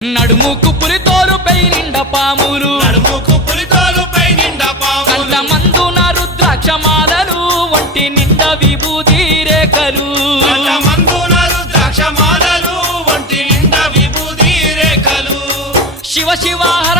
నడుముకు పులితోలుపై నిండా పాములు కంట మందున రుద్రాక్షమాలలు ఒంటి నిండా విభూతి రేఖలు శివ శివ హర